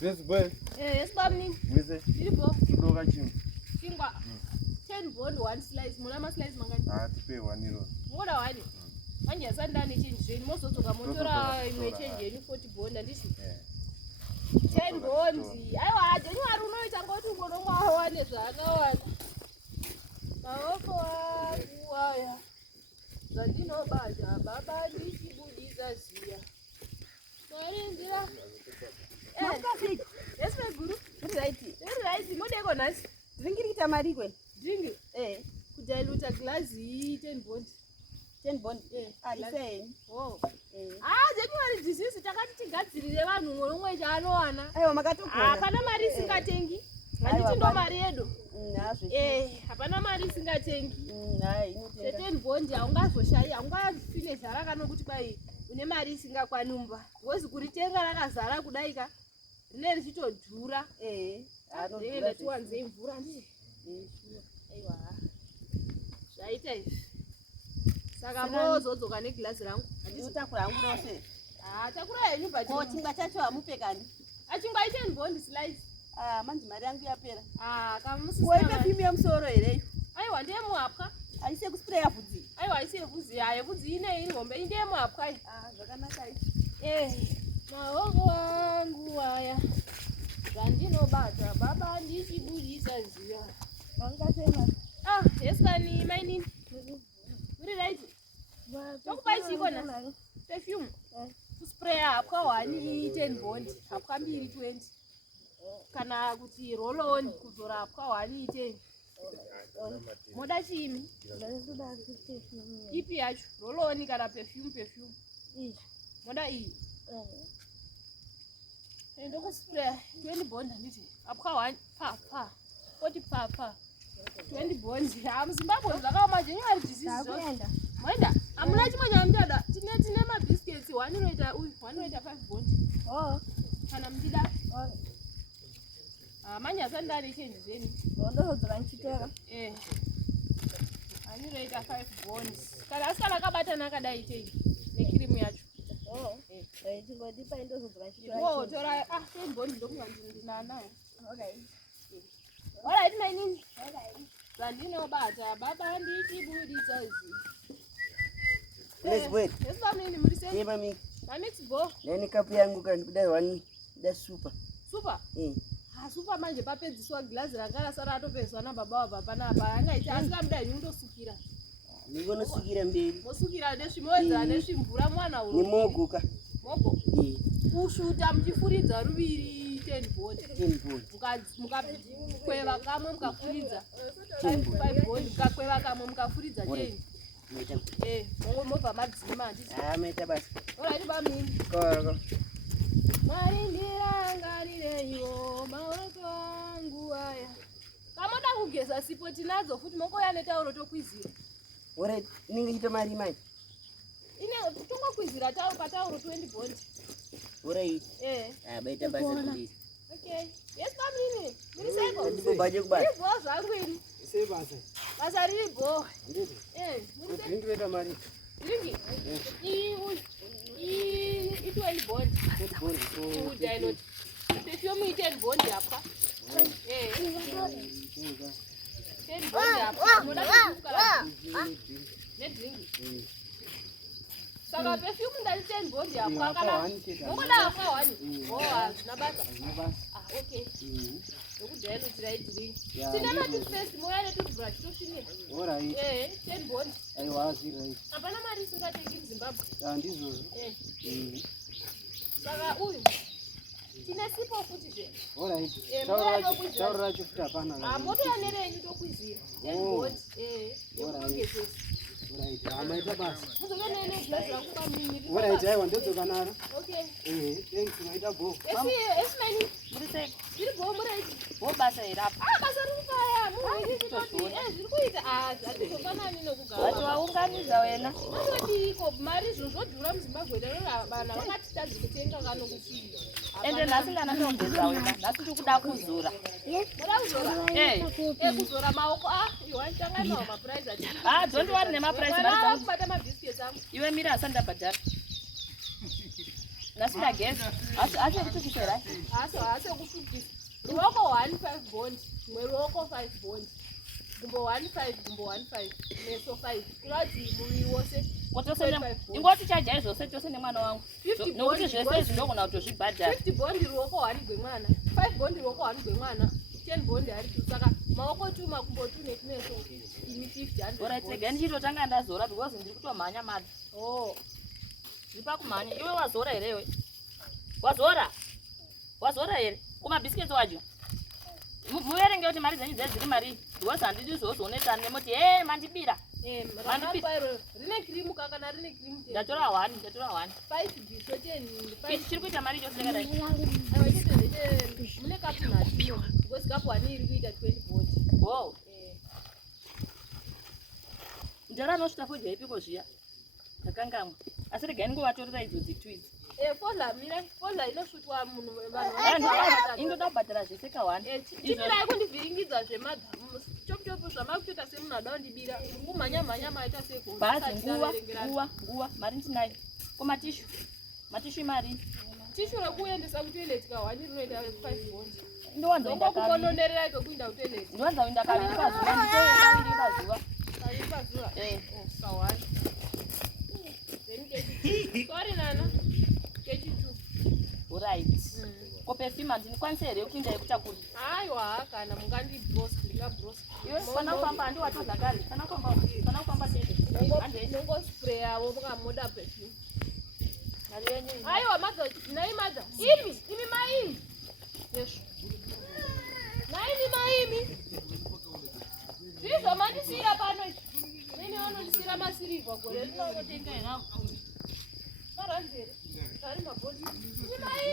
Yes, boy. Yes, Bamni. Mwese. Ilipo. Kidoka chini. Chingwa. 10 bond 1 slice. Muna slice mangani? Tipe 1 euro. Ngoda wani. Manje sandani change. Mozotoka motora imwe change ni 40 bond andisi. 10 bonds. Aiwa, jeni wari unoita ngoti ugonomwa wane zvakawana. Maoko wangu waya. Zvandinobata baba ndichibudisa ziya. Maringira. Yes, my guru. Right. Modeko nasi. Drinking tamari kwe. Drink. Kudiluta glass 10 bond. 10 bond. Same. Oh. January disease takati tigadzirire vanhu umwe chaanowana. Aiwa makatogona. Hapana mari isingatengi. Handiti ndo mari yedu. Hapana mari isingatengi. Hai, inotenga. 10 bond haungazoshaya, haungafine zara kana kuti kwai une mari isingakwanumba. Ngozi kuritenga rakazara kudaika. Rine richitodhura. Anodhura tiwanze mvura ndii. Aiwa. Zvaita izvi. Saka mozodzoka neglass rangu. Handinotakura hangu rose. Takura henyu but chingwa chacho hamupekani. Achingwa 10 bond slice. Manzi mari yangu yapera. Kamusisi. Woi perfume yamusoro here. Aiwa ndiye muhapwa. Aise kuspray vhudzi. Aiwa aise vhudzi. Hayi vhudzi ine ingombe ndiye muhapwa. Zvakanaka izvi. Maoko wangu waya. Zvandinobata baba ndichibudisa ziya. Wangasema. Yes kani maini. Uri right. Tokupai chiko na perfume. Spray hapwa 1 10 bond, hapwa 2 20. Kana kuti roll on kuzora hapwa 1 10. Moda chimi. Ipi yacho roll on kana perfume. Moda iyi. Ndo spray 20 bond nditi. Hapwa 1 pa. 40 pa. 20 bonds. Zimbabwe zvakaoma January disease. Mwenda, amuna chimwe nyamdada. Tine ma biscuits 1 unoita uyu, 1 unoita 5 bond. Kana mdida. Manya sandari change zeni. Ndozodzora nchitera. Ani unoita 5 bonds. Kana asikana kabatana akadai change necream yacho. Tingodipa ndozodzora nchitera. Tora 10 bond ndokunga nayo. Okay. Alright, my nini? Zvandinobata baba ndichibudisa ziya. Let's wait. Yes, Bamni, murise. Hey, mami. Mix bo. Nani kapu yangu kan kudai 1 da super. Super? Super manje papedziswa glass rakara sara atopedzwa na baba wababa panapa. Angaita asikamudai ndosukira. Ndingonosukira mberi. Mosukira nezvimowedza nezvimvura mwana uri. Nemogoka. Mogo? Kushuta muchifuridza ruviri 10 bond. 10 bond. Mukakweva kamwe mukafuridza 5 bond. Mukakweva kamwe mukafuridza 10. Mobva madzima handiti. Maita basa. Alright, Bamni. Koko. Marindira ngarireyo maoko angu aya. Kamoda kugeza sipo tinadzo futi moko yane tauro tokwizira. Alright, ningeita mari mai. Ine tungokwizira tauro patauro 20 bond. Alright. Baita basa kudisi. Okay. Yes, Bamni. Muri seko. Ndipo baje kubasa. Ndipo zangu ini. Sei basa. Basa riri bo. Ndito. Muri seko. Ndingeita mari. Ringi. I 20 bond. 20 bond. Udai perfume 10 bond hapa. 10 bond hapa. Moda kukala. Nedringi. Saka perfume ndali 10 bond hapa kana. Ngoda hapa wani. Nabasa. Okay. Ukudai notira idringi. Tina ma toothpaste moya ne toothbrush toshine. Alright. 10 bond. Aiwa zvirai. Hapana mari isingatengi muZimbabwe. Ndizvozvo. Saka uyu tine sipo futi zve. Alright. Taura chifuta hapana. Moto yanerenyu tokwizira. Bond. Yekugezesa. Alright. Maita basa. Muzoke nene glass rangu pamini. Alright, aiwa ndodzoka naro. Okay. Thanks maita bo. Esi mani. Muri sei. Zviri bo mureti. Bo basa irapa. Basa riri kaya. Munhu zviri kuita. Zvatizofanani nokugara. Wati waunganidza wena. Ndiko mari zvozodhura muZimbabwe daro vana vakati tadzi kutenga kana kufira. Ende nhasi kana ndongeza wena. Nhasi ndikuda kuzora. Moda kuzora. Kuzora maoko. Iwantanga nawo maprize ati. Don't worry nema price mari dzangu. Kubata mabhisiketi angu. Iwe mira asanda bhadhara. Nasina gesi. Asi kutukisera. Asi kusukisa. Ruoko 15 bond, mweruoko 5 bond. Gumbo 15, gumbo 15, meso 5. Kurati muri wose. Kotosene. Ingoti chaja zvose chose nemwana wangu. 50 Nokuti zvese zvinogona kutozvibhadhara. 50 bond ruoko 1 gwemwana. 5 bond ruoko 1 gwemwana. 10 bond ari kusaka maoko 2 makumbo 2 nekumeso. Imi 50. Alright, again chitotanga ndazora because ndiri kutomhanya madzi. Oh. Zipa kumhanya. Iwe wazora here iwe? Wazora? Wazora here? Kuma biscuits wajo. Muerenge kuti mari dzenyu dziri mari. Because handidi zvozonetsa nemoti mandibira. Mandibira. Rine cream kana rine cream. Ndatora 1. 5 biso 10. Chiri kuita mari chose kadai. Aiwa chete mune kapu natino. Because kapu 1 iri kuita 20 bond. Wow. Ndara nosvika fodya ipiko zviya. Takangamwa. Asi regai ngovatorera idzodzi twids. Fola inosvutwa munhu vanhu. Ingoda kubhadhara zvese ka1. Chimirai kundivhiringidza zvemadhamu. Chopu zvamakutoita semunhu ada kundibira. Kumhanya maita seko. Bhazi nguwa mari ndinayo. Koma matishu mari. Tishu rekuendesa kutoilet ka1 rinoenda 5 bond. Ndowanzoenda kaviri. Kukononerera iko kuinda kutoilet. Ndowanzoenda kaviri pazuva. Nditoenda kaviri pazuva. Kaviri pazuva. Ka1. Sorry Nana. Kechitu. Alright. Ko perfume ndikwanise here kuinda yekutakura. Aiwa kana mungandi bros ndinga. Iwe kana kufamba handi watodza kare. Kana kufamba tete. Nongo spray yawo mukamoda perfume. Mari yenyu. Aiwa madha, nai madha. Imi maimi. Yes. Nai maimi. Zvizo mandisira pano. Nini vanondisira masirivha gore rinotenga henako. Karanzere. Ari mabhodi. Imi maimi.